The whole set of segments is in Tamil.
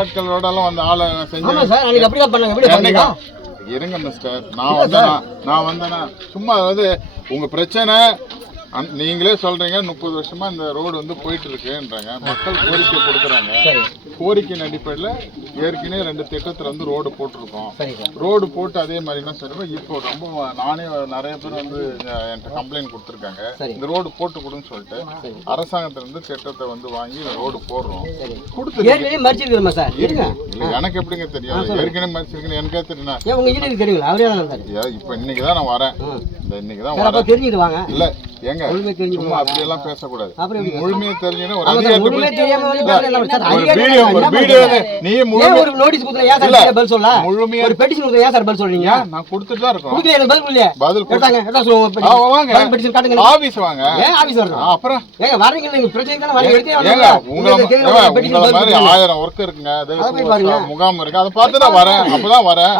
ஆட்களோட அந்த ஆளை இருங்க மிஸ்டர். நான் வந்தேன்னா சும்மா அதாவது உங்க பிரச்சனை நீங்களே சொல்றீங்க 30 வருஷமா இந்த ரோடு வந்து போயிட்டு இருக்குன்றாங்க. மக்கள் கோரிக்கை கொடுக்குறாங்க. கோரிக்கையின் அடிப்படையில் ஏற்கனவே 2 திட்டத்துல வந்து ரோடு போட்டிருக்கோம். ரோடு போட்டு அதே மாதிரி தான் சரி. இப்போ ரொம்ப நானே நிறைய பேர் வந்து என்கிட்ட கம்ப்ளைண்ட் கொடுத்துருக்காங்க. இந்த ரோடு போட்டு கொடுன்னு சொல்லிட்டு அரசாங்கத்துல இருந்து திட்டத்தை வந்து வாங்கி ரோடு போடுறோம். கொடுத்து எனக்கு எப்படிங்க தெரியும்? ஏற்கனவே மறிச்சிருக்குன்னு எனக்கே தெரியும். இப்ப இன்னைக்குதான் நான் வரேன். இன்னைக்குதான் வரேன். இல்ல ஏங்க சும்மா அப்படியெல்லாம் பேசக்கூடாது. முழுமையா தெரிஞ்சுன்னா ஒரு முழுமையா நான் கொடுத்துட்டு தான் இருக்கோம். ஆபீஸ் வாங்க. அப்புறம் உங்களை மாதிரி 1000 ஒர்க் இருக்குங்க, முகாம் இருக்கு, அதை பார்த்துதான் வரேன். அப்பதான் வரேன்.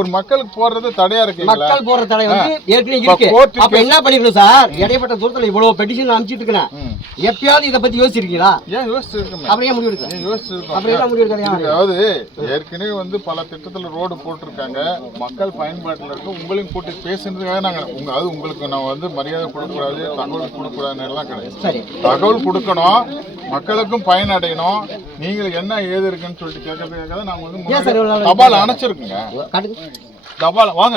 ஒரு மக்களுக்கு போடுறது தடையா இருக்கு. மக்கள் போடுற தடை வந்து ஏற்கனவே இருக்கு. அப்ப என்ன பண்ணிக்கணும் சார்? இடைப்பட்ட தூரத்துல இவ்வளவு பெட்டிஷன் அனுப்பிச்சிட்டு இருக்கேன். எப்பயாவது இதை பத்தி யோசிச்சிருக்கீங்களா? அப்படியே முடிவு எடுக்க. அதாவது ஏற்கனவே வந்து பல திட்டத்துல ரோடு போட்டிருக்காங்க. மக்கள் பயன்பாட்டில் இருக்கு. உங்களையும் கூட்டி பேசுறதுக்காக நாங்க அது உங்களுக்கு நான் வந்து மரியாதை கொடுக்கக்கூடாது, தகவல் கொடுக்கக்கூடாதுன்னு எல்லாம் கிடையாது. தகவல் கொடுக்கணும், மக்களுக்கும் பயனடையணும். நீங்கள் என்ன ஏது இருக்குன்னு சொல்லிட்டு கேட்கறதுக்காக நாங்க வந்து தபால் அணைச்சிருக்குங்க. தபால் வாங்க.